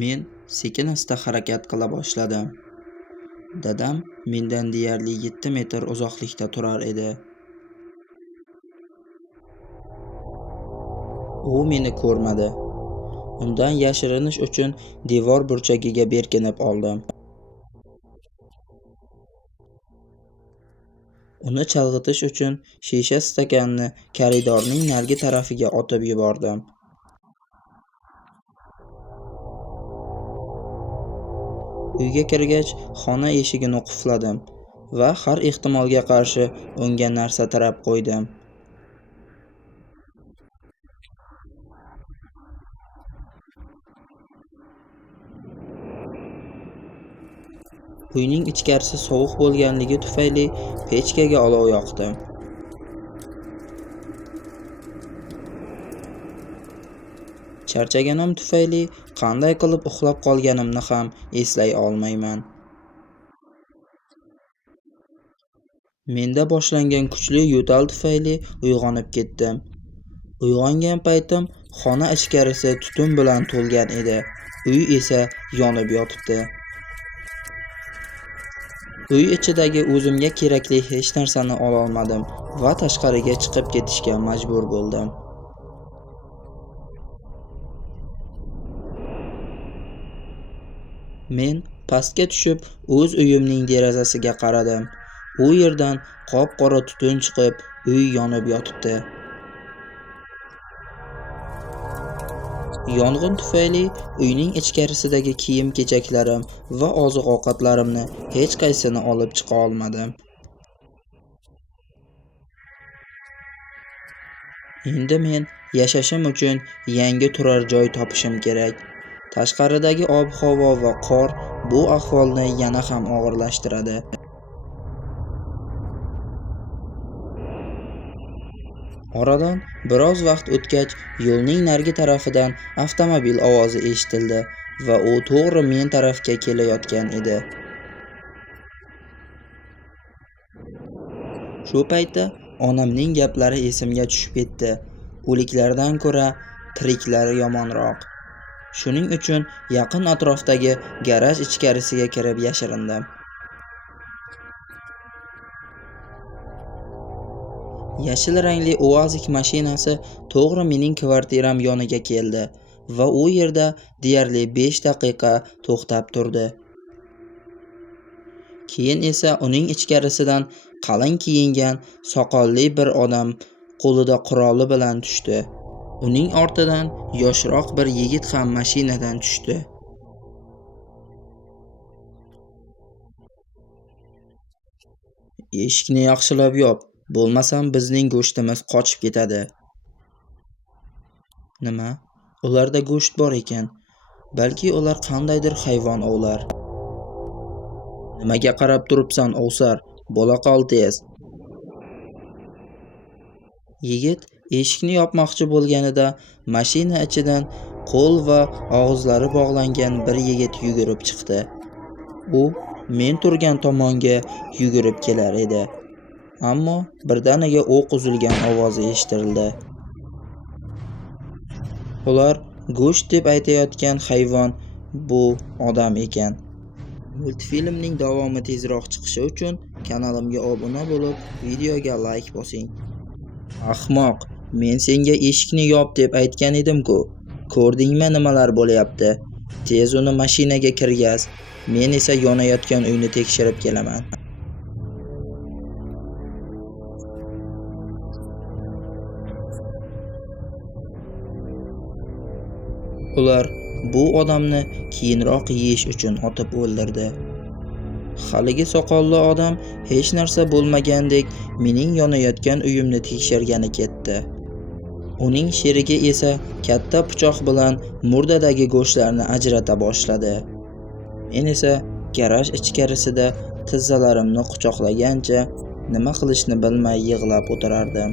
Men sekin-asta harakat qila boshladim. Dadam mendan deyarli 7 metr uzoqlikda turar edi. U meni ko'rmadi. Undan yashirinish uchun devor burchagiga berkinib oldim. Uni chalg'itish uchun shisha stakanni koridorning narigi tarafiga otib yubordim. Uyga kirgach, xona eshigini qulfladim va har ehtimolga qarshi unga narsa tirab qo'ydim. Uyning ichkarisi sovuq bo'lganligi tufayli pechkaga olov yoqdim. Charchaganim tufayli qanday qilib uxlab qolganimni ham eslay olmayman. Menda boshlangan kuchli yo'tal tufayli uyg'onib ketdim. Uyg'ongan paytim xona ichkarisi tutun bilan to'lgan edi. Uy esa yonib yotibdi. Uy ichidagi o'zimga kerakli hech narsani ololmadim va tashqariga chiqib ketishga majbur bo'ldim. Men pastga tushib o'z uyimning derazasiga qaradim. U yerdan qop-qora tutun chiqib, uy yonib yotibdi. Yong'in tufayli uyning ichkarisidagi kiyim-kechaklarim va oziq-ovqatlarimni hech qaysini olib chiqa olmadim. Endi men yashashim uchun yangi turar joy topishim kerak. Tashqaridagi ob-havo va qor bu ahvolni yana ham og'irlashtiradi. Oradan biroz vaqt o'tgach, yo'lning narigi tarafidan avtomobil ovozi eshitildi va u to'g'ri men tarafga kelayotgan edi. Shu paytda onamning gaplari esimga tushib ketdi. O'liklardan ko'ra tiriklar yomonroq. Shuning uchun yaqin atrofdagi garaj ichkarisiga kirib yashirindim. Yashil rangli UAZik mashinasi to'g'ri mening kvartiram yoniga keldi va u yerda deyarli 5 daqiqa to'xtab turdi. Keyin esa uning ichkarisidan qalin kiyingan, soqolli bir odam qo'lida quroli bilan tushdi. Uning ortidan yoshroq bir yigit ham mashinadan tushdi. Eshikni yaxshilab yop, bo'lmasam bizning go'shtimiz qochib ketadi. Nima? Ularda go'sht bor ekan. Balki ular qandaydir hayvon ovlar. Nimaga qarab turibsan, ovsar? Bo'la qol tez. Yigit eshikni yopmoqchi bo'lganida mashina ichidan qo'l va og'izlari bog'langan bir yigit yugurib chiqdi. U men turgan tomonga yugurib kelar edi. Ammo birdaniga o'q uzilgan ovozi eshitildi. Ular go'sht deb aytayotgan hayvon bu odam ekan. Multfilmning davomi tezroq chiqishi uchun kanalimga obuna bo'lib, videoga like bosing. Ahmoq, men senga eshikni yop deb aytgan edim-ku. Ko'rdingmi nimalar bo'layapti? Tez uni mashinaga kirgaz. Men esa yonayotgan uyni tekshirib kelaman. Ular bu odamni keyinroq yeyish uchun otib o'ldirdi. Haligi soqolli odam hech narsa bo'lmagandek mening yonayotgan uyimni tekshirgani ketdi. Uning sherigi esa katta pichoq bilan murdadagi go'shtlarni ajrata boshladi. Men esa garaj ichkarisida tizzalarimni quchoqlagancha nima qilishni bilmay yig'lab o'tirardim.